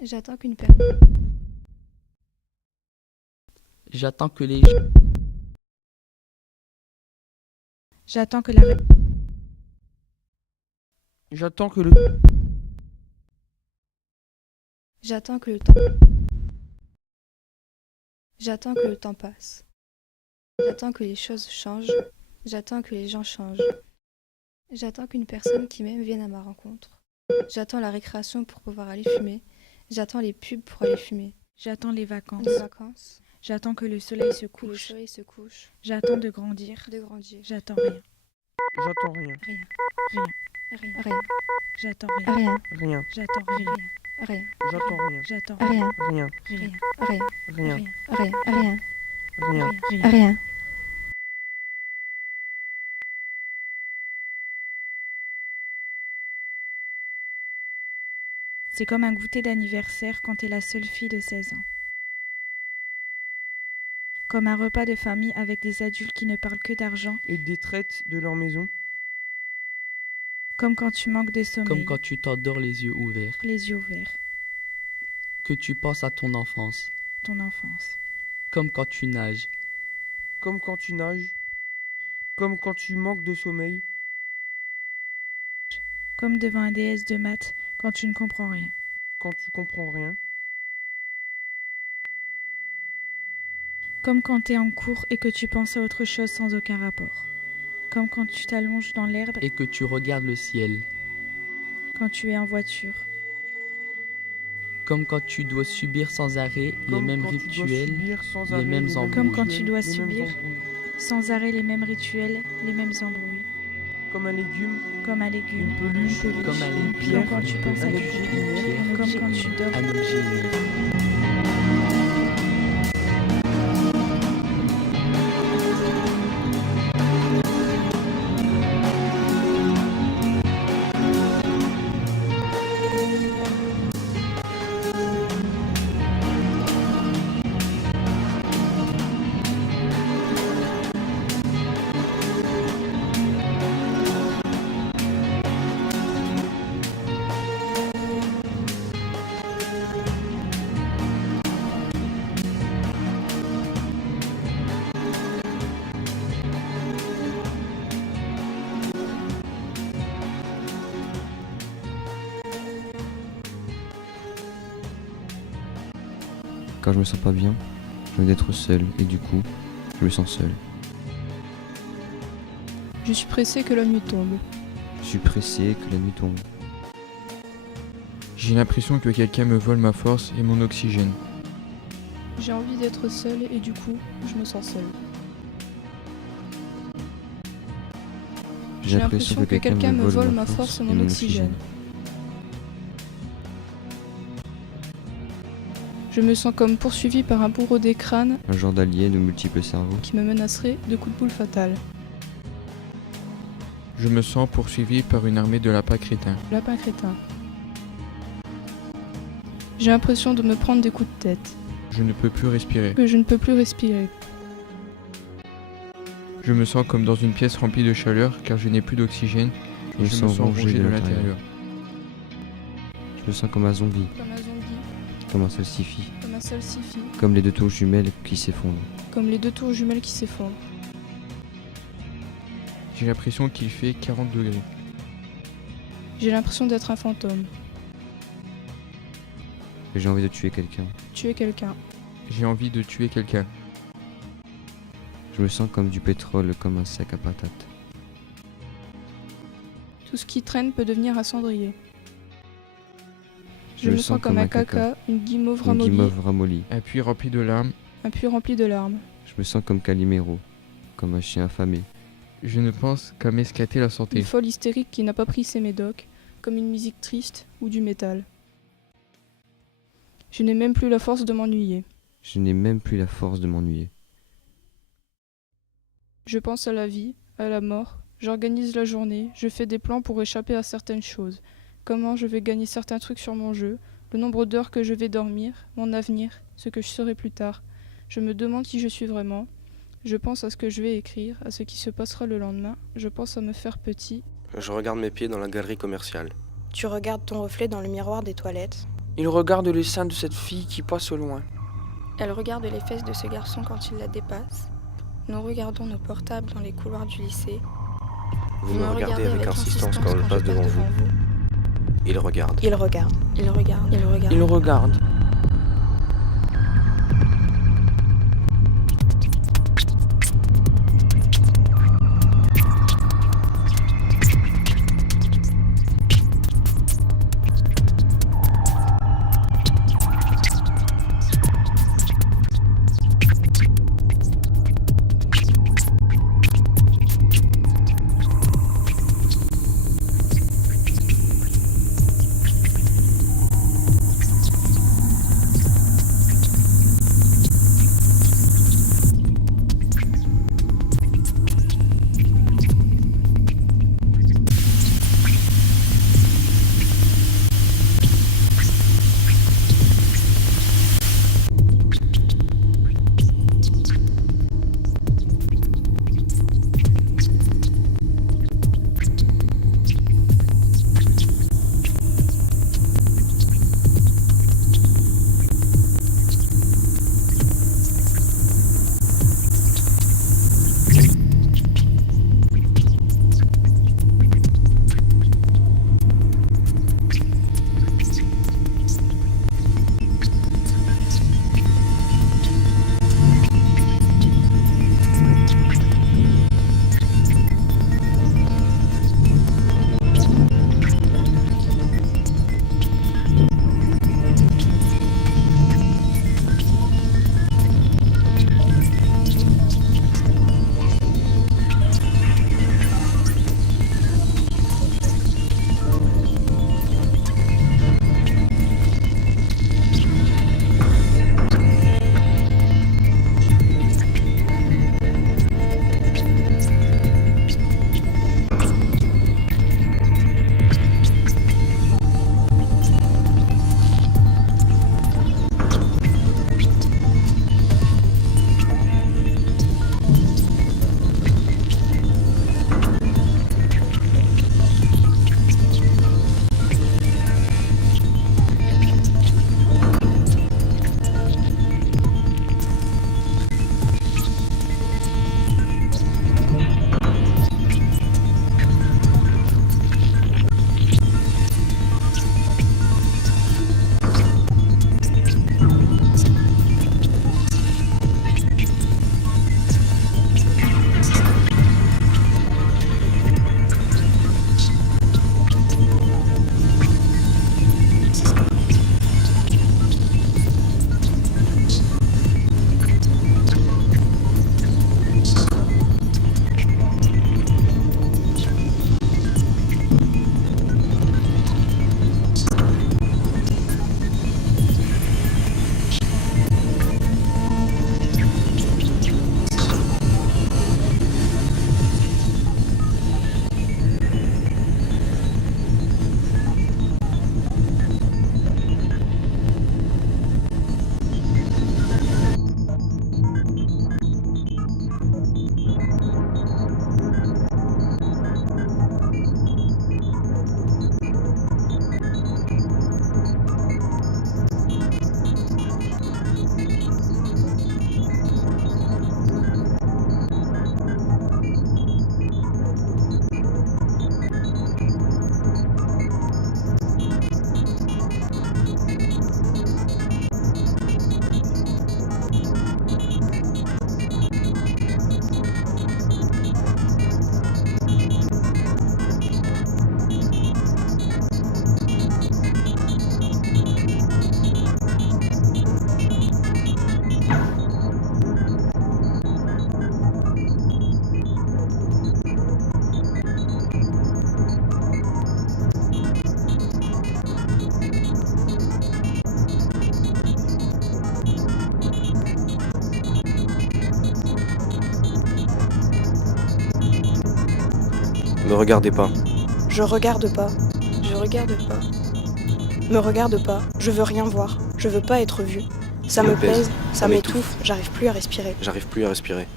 J'attends qu'une personne. J'attends que les... J'attends que la. J'attends que le... J'attends que le temps. J'attends que le temps passe. J'attends que les choses changent. J'attends que les gens changent. J'attends qu'une personne qui m'aime vienne à ma rencontre. J'attends la récréation pour pouvoir aller fumer. J'attends les pubs pour aller fumer. J'attends les vacances. Les vacances. J'attends que le soleil se Que le couche. soleil se couche. J'attends de grandir. De grandir. J'attends rien. J'attends rien. Rien. Rien. Rien. J'attends rien. Rien. Rien. J'attends rien. Rien. J'attends rien. J'attends Rien. Rien. rien. Rien. Rien. Rien. Rien. Rien. Rien. Rien. C'est comme un goûter d'anniversaire quand t'es la seule fille de 16 ans. Comme un repas de famille avec des adultes qui ne parlent que d'argent. Et des traites de leur maison. Comme quand tu manques de sommeil. Comme quand tu t'endors les yeux ouverts. Les yeux ouverts. Que tu penses à ton enfance. Ton enfance. Comme quand tu nages. Comme quand tu nages. Comme quand tu manques de sommeil. Comme devant un DS de maths quand tu ne comprends rien. Quand tu comprends rien. Comme quand t'es en cours et que tu penses à autre chose sans aucun rapport. Comme quand tu t'allonges dans l'herbe Et que tu regardes le ciel. quand tu es en voiture. Comme quand tu dois subir sans arrêt les Comme mêmes quand tu dois rituels, subir sans les arrêt mêmes embrouilles. Comme quand tu rituels, dois les mêmes subir embrouilles. sans arrêt les mêmes rituels, les mêmes embrouilles. Comme un légume. Comme un légume, Une peluche. Comme un Une pierre. Comme quand tu penses à Un du objet papier. inerte. Comme quand tu dors. Un objet inerte. Quand je me sens pas bien, j'ai envie d'être seul et du coup, je me sens seul. Je suis pressé que la nuit tombe. Je suis pressé que la nuit tombe. J'ai l'impression que quelqu'un me vole ma force et mon oxygène. J'ai envie d'être seule et du coup, je me sens seule. J'ai l'impression que quelqu'un me vole ma force et mon oxygène. Je me sens comme poursuivie par un bourreau des crânes Un genre d'alien aux multiples cerveaux. qui me menacerait de coups de boule fatale. Je me sens poursuivi par une armée de lapins crétins. Lapin crétin. J'ai l'impression de me prendre des coups de tête, Je ne peux plus respirer. que je ne peux plus respirer. Je me sens comme dans une pièce remplie de chaleur car je n'ai plus d'oxygène et je me sens rongé de l'intérieur. Je me sens comme un zombie, Comme un zombie, comme un salsifis, comme un salsifis, comme les deux tours jumelles qui s'effondrent. comme les deux tours jumelles qui s'effondrent. J'ai l'impression qu'il fait 40 degrés. J'ai l'impression d'être un fantôme, Et j'ai envie de tuer quelqu'un. tuer quelqu'un. J'ai envie de tuer quelqu'un. Je me sens comme du pétrole, comme un sac à patates. Tout ce qui traîne peut devenir un cendrier. Je me sens comme un caca, une guimauve Une ramollie, guimauve ramollie. Un puits rempli de larmes. un puits rempli de larmes. Je me sens comme Calimero, comme un chien affamé. Je ne pense qu'à m'escater la santé. Une folle hystérique qui n'a pas pris ses médocs, comme une musique triste ou du métal. Je n'ai même plus la force de m'ennuyer. Je n'ai même plus la force de m'ennuyer. Je pense à la vie, à la mort, j'organise la journée, je fais des plans pour échapper à certaines choses. Comment je vais gagner certains trucs sur mon jeu, le nombre d'heures que je vais dormir, mon avenir, ce que je serai plus tard. Je me demande qui je suis vraiment. Je pense à ce que je vais écrire, à ce qui se passera le lendemain. Je pense à me faire petit. Je regarde mes pieds dans la galerie commerciale. Tu regardes ton reflet dans le miroir des toilettes. Il regarde les seins de cette fille qui passe au loin. Elle regarde les fesses de ce garçon quand il la dépasse. Nous regardons nos portables dans les couloirs du lycée. Vous me regardez avec insistance quand je passe devant vous. Il regarde. Il regarde. Il regarde. Il regarde. Il regarde. regardez pas. Je regarde pas. Je regarde pas. Me regarde pas. Je veux rien voir. Je veux pas être vue. Ça me pèse, ça m'étouffe, j'arrive plus à respirer. J'arrive plus à respirer.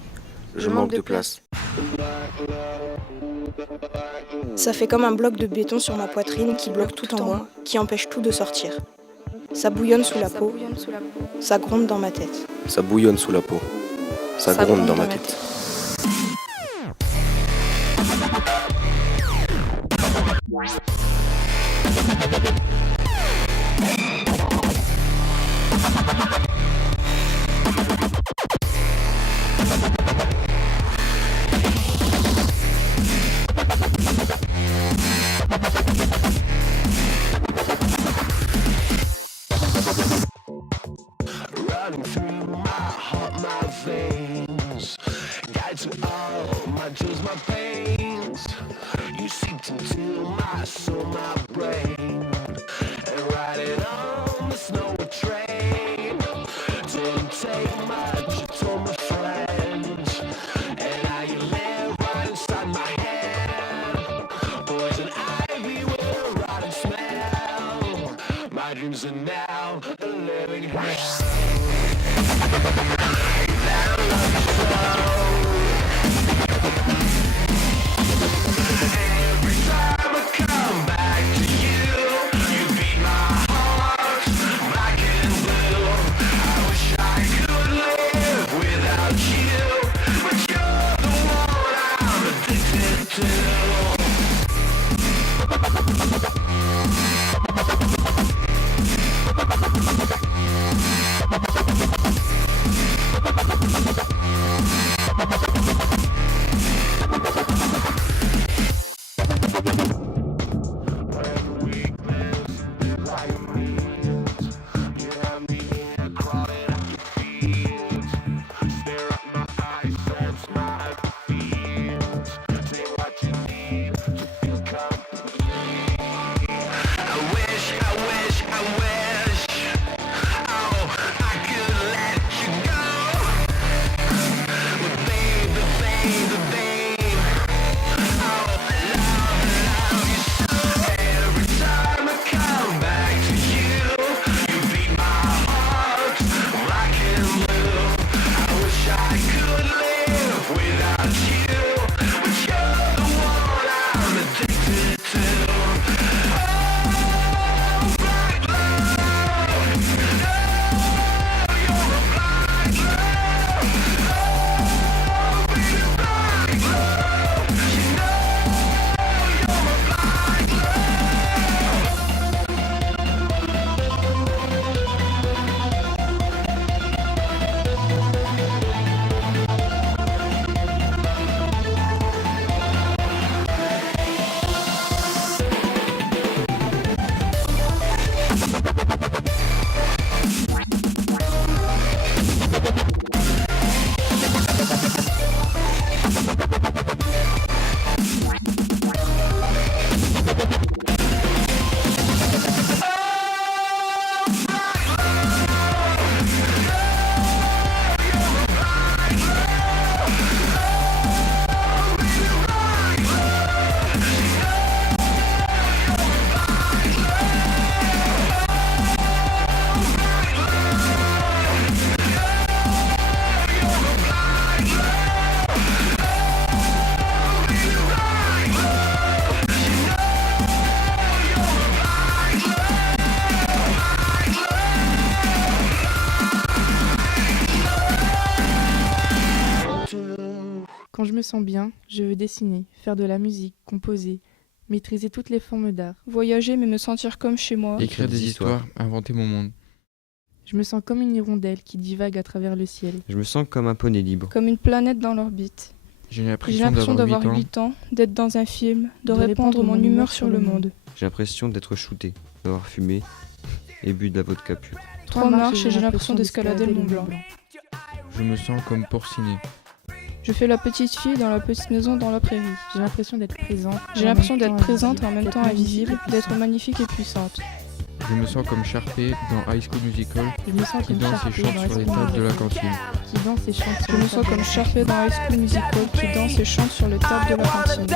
Je manque de place. Ça fait comme un bloc de béton sur ma poitrine qui bloque tout en moi, qui empêche tout de sortir. Ça bouillonne sous la peau, ça gronde dans ma tête. Ça bouillonne sous la peau. Ça gronde dans ma tête. Running through my heart, my veins, guides all my joys, my pains. You seep into my soul, my brain, and riding on the snowy train. Didn't take much, you told my friends, and now you live right inside my head. Poison ivy with a rotten smell. My dreams are now a living hell. Every time I come back to you, you beat my heart black and blue. I wish I could live without you, but you're the one I'm addicted to. Quand je me sens bien, je veux dessiner, faire de la musique, composer, maîtriser toutes les formes d'art, voyager mais me sentir comme chez moi, Écrire des histoires, inventer mon monde. Je me sens comme une hirondelle qui divague à travers le ciel, Je me sens comme un poney libre. comme une planète dans l'orbite. J'ai J'ai l'impression l'impression d'avoir d'avoir 8 ans. 8 ans, d'être dans un film, de répandre mon humeur sur le monde. J'ai l'impression d'être shooté, d'avoir fumé et bu de la vodka pure. 3 marches et j'ai l'impression d'escalader le Mont Blanc. Je me sens comme porciné. Je fais la petite fille dans la petite maison dans la prairie. J'ai l'impression d'être présente. J'ai l'impression d'être présente et en même temps invisible, d'être magnifique et puissante. Je me sens comme Sharpay dans High School Musical, Je me sens qui comme danse et Sharpay chante dans sur les High School tables de la Musical. cantine. Qui danse et chante sur Je me les sens tables comme de la Sharpay dans High School Musical qui danse et chante sur le table de la cantine.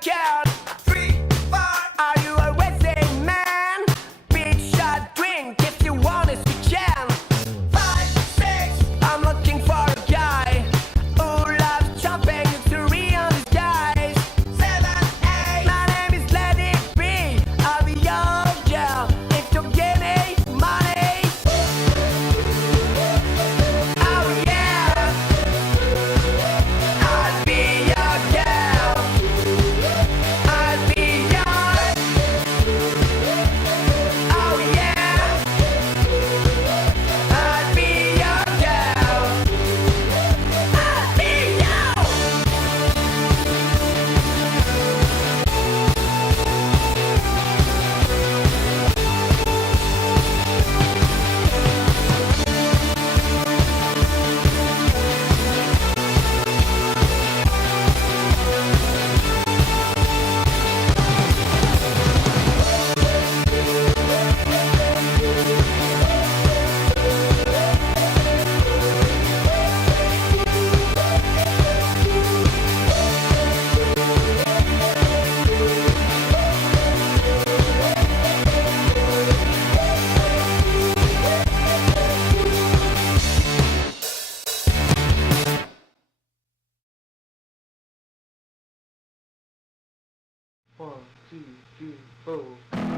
count. 3, 4. Are you always saying, man? Big shot drink if you want it, you can. 5, 6. I'm looking for a guy who loves jumping into real disguise. 7, 8. My name is Let It Be. I'll be your girl if you give me money. Oh yeah, I'll be your girl. I'll be your. Oh yeah, I'll be your girl. I'll be your. One, two, three, four.